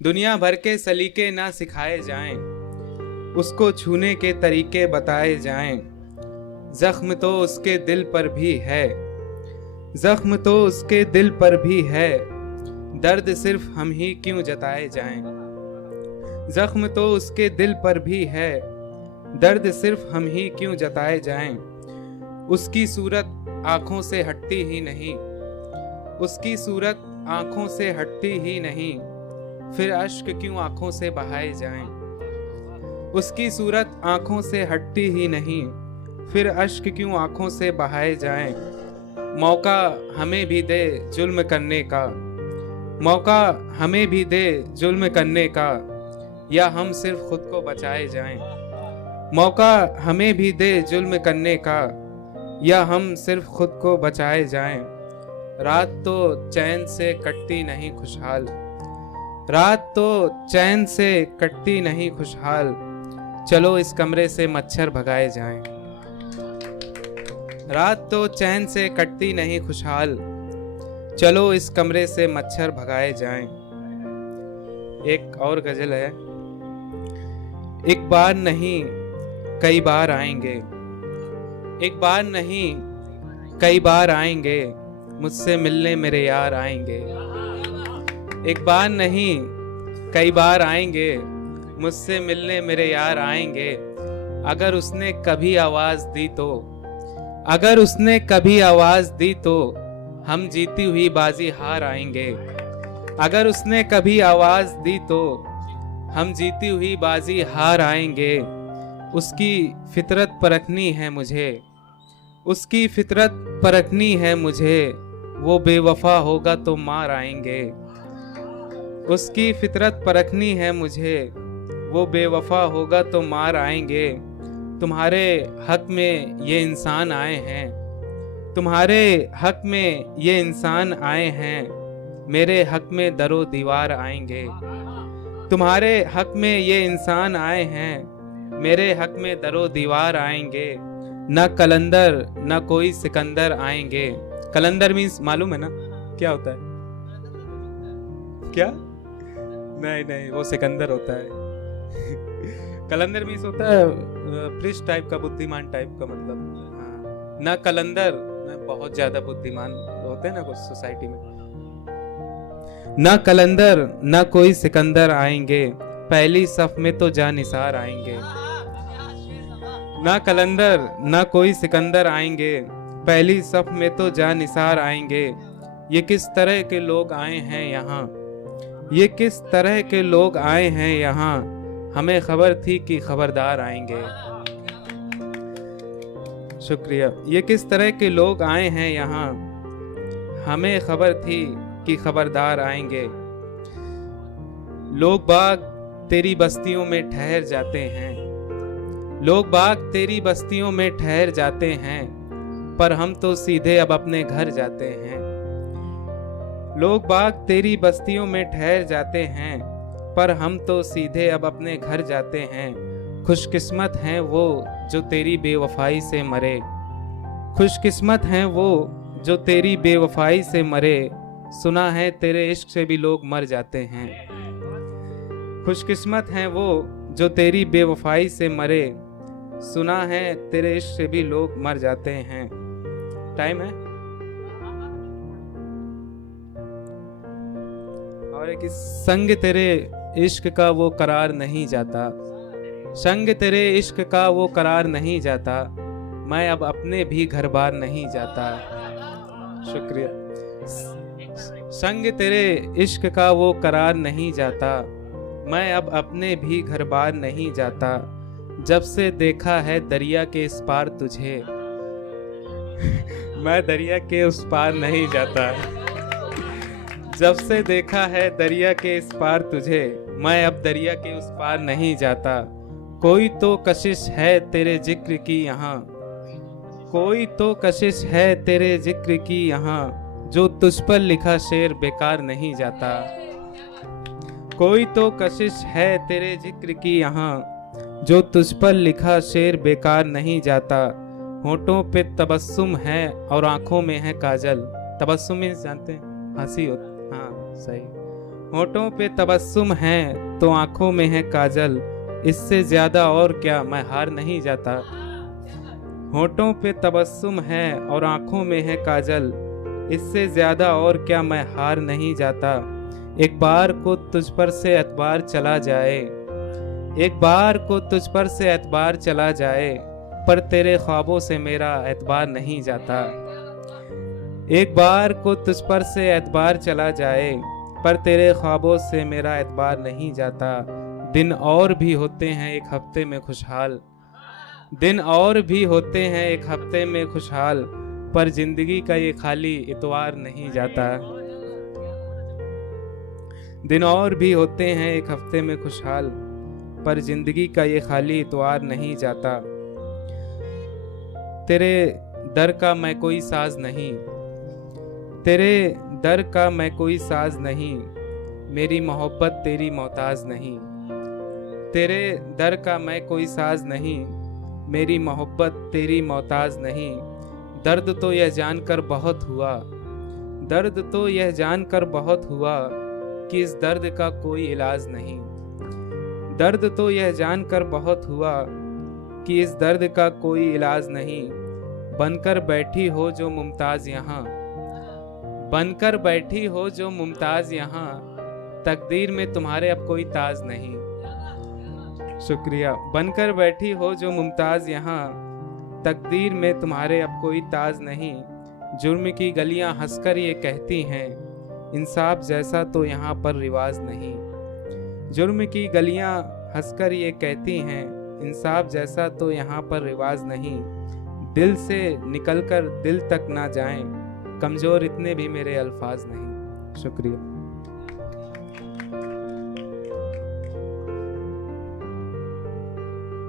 दुनिया भर के सलीके ना सिखाए जाएं, उसको छूने के तरीके बताए जाएं। जख्म तो उसके दिल पर भी है, जख्म तो उसके दिल पर भी है, दर्द सिर्फ हम ही क्यों जताए जाएं। जख्म तो उसके दिल पर भी है, दर्द सिर्फ हम ही क्यों जताए जाएं। उसकी सूरत आंखों से हटती ही नहीं, उसकी सूरत आंखों से हटती ही नहीं, फिर अश्क क्यों आंखों से बहाए जाएं। उसकी सूरत आंखों से हटती ही नहीं, फिर अश्क क्यों आंखों से बहाए जाएं। मौका हमें भी दे जुल्म करने का, मौका हमें भी दे जुल्म करने का, या हम सिर्फ खुद को बचाए जाएं। मौका हमें भी दे जुल्म करने का, या हम सिर्फ खुद को बचाए जाएं। रात तो चैन से कटती नहीं खुशहाल, रात तो चैन से कटती नहीं खुशहाल, चलो इस कमरे से मच्छर भगाए जाएं। रात तो चैन से कटती नहीं खुशहाल, चलो इस कमरे से मच्छर भगाए जाएं। एक और गजल है। एक बार नहीं कई बार आएंगे, एक बार नहीं कई बार आएंगे, मुझसे मिलने मेरे यार आएंगे। एक बार नहीं कई बार आएंगे, मुझसे मिलने मेरे यार आएंगे। अगर उसने कभी आवाज दी तो, अगर उसने कभी आवाज दी तो, हम जीती हुई बाजी हार आएंगे। अगर उसने कभी आवाज दी तो, हम जीती हुई बाजी हार आएंगे। उसकी फितरत परखनी है मुझे, उसकी फितरत परखनी है मुझे, वो बेवफा होगा तो मार आएंगे। उसकी फितरत परखनी है मुझे, वो बेवफा होगा तो मार आएंगे। तुम्हारे हक में ये इंसान आए हैं, तुम्हारे हक में ये इंसान आए हैं, मेरे हक में दरो दीवार आएंगे। तुम्हारे हक में ये इंसान आए हैं, मेरे हक में दरो दीवार आएंगे। न कलंदर न कोई सिकंदर आएंगे। कलंदर मीन्स मालूम है ना क्या होता है? क्या? नहीं नहीं, वो सिकंदर होता है। कलंदर मीन्स होता है पृष्ठ टाइप का, बुद्धिमान टाइप का, मतलब हाँ। न कलंदर न बहुत ज्यादा बुद्धिमान होते हैं ना कुछ सोसाइटी में। न कलंदर न कोई सिकंदर आएंगे, पहली सफ में तो जानिसार आएंगे। ना कलंदर ना कोई सिकंदर आएंगे, पहली सफ में तो जानिसार आएंगे। ये किस तरह के लोग आए हैं यहाँ, ये किस तरह के लोग आए हैं यहाँ, हमें खबर थी कि खबरदार आएंगे। शुक्रिया। ये किस तरह के लोग आए हैं यहाँ, हमें खबर थी कि खबरदार आएंगे। लोग बाग तेरी बस्तियों में ठहर जाते हैं, लोग बाग तेरी बस्तियों में ठहर जाते हैं, पर हम तो सीधे अब अपने घर जाते हैं। लोग बाग तेरी बस्तियों में ठहर जाते हैं, पर हम तो सीधे अब अपने घर जाते हैं। खुशकिस्मत हैं वो जो तेरी बेवफाई से मरे, खुशकिस्मत हैं वो जो तेरी बेवफाई से मरे, सुना है तेरे इश्क से भी लोग मर जाते हैं। खुशकिस्मत हैं वो जो तेरी बेवफाई से मरे, सुना है तेरे इश्क से भी लोग मर जाते हैं। टाइम है और एक संग तेरे इश्क का वो करार नहीं जाता, संग तेरे इश्क का वो करार नहीं जाता, मैं अब अपने भी घर बार नहीं जाता। शुक्रिया। संग तेरे इश्क का वो करार नहीं जाता, मैं अब अपने भी घर बार नहीं जाता। जब से देखा है दरिया के इस पार तुझे, मैं दरिया के उस पार नहीं जाता। जब से देखा है दरिया के इस पार तुझे, मैं अब दरिया के उस पार नहीं जाता। कोई तो कशिश है तेरे जिक्र की यहाँ, कोई तो कशिश है तेरे जिक्र की यहाँ, जो तुझ पर लिखा शेर बेकार नहीं जाता। कोई तो कशिश है तेरे जिक्र की यहाँ, जो तुझ पर लिखा शेर बेकार नहीं जाता। होठों पे तबस्सुम है और आंखों में है काजल। तबस्सुम मीन्स जानते हैं हंसी होती, हाँ सही। होठों पे तबस्सुम है तो आंखों में है काजल, इससे ज्यादा और क्या मैं हार नहीं जाता। होठों पे तबस्सुम है और आंखों में है काजल, इससे ज्यादा और क्या मैं हार नहीं जाता। एक बार को तुझ पर से एतबार चला जाए, एक बार को तुझ पर से एतबार चला जाए, पर तेरे ख्वाबों से मेरा एतबार नहीं जाता। एक बार को तुझ पर से एतबार चला जाए, पर तेरे ख्वाबों से मेरा एतबार नहीं जाता। दिन और भी होते हैं एक हफ्ते में खुशहाल, दिन और भी होते हैं एक हफ्ते में खुशहाल, पर जिंदगी का ये खाली इतवार नहीं जाता। दिन और भी होते हैं एक हफ्ते में खुशहाल, पर जिंदगी का ये खाली इतवार नहीं जाता। तेरे दर का मैं कोई साज नहीं, तेरे दर का मैं कोई साज नहीं, मेरी मोहब्बत तेरी मोहताज नहीं। तेरे दर का मैं कोई साज नहीं, मेरी मोहब्बत तेरी मोहताज नहीं। दर्द तो यह जानकर बहुत हुआ, दर्द तो यह जानकर बहुत हुआ कि इस दर्द का कोई इलाज नहीं। दर्द तो यह जानकर बहुत हुआ कि इस दर्द का कोई इलाज नहीं। बनकर बैठी हो जो मुमताज यहाँ, बनकर बैठी हो जो मुमताज यहाँ, तकदीर में तुम्हारे अब कोई ताज नहीं। शुक्रिया। बनकर बैठी हो जो मुमताज यहाँ, तकदीर में तुम्हारे अब कोई ताज नहीं। जुर्म की गलियां हंसकर ये कहती हैं, इंसाफ जैसा तो यहाँ पर रिवाज नहीं। जुर्म की गलियां हंसकर ये कहती हैं, इंसाफ जैसा तो यहाँ पर रिवाज नहीं। दिल से निकलकर दिल तक ना जाएं, कमज़ोर इतने भी मेरे अल्फाज नहीं। शुक्रिया।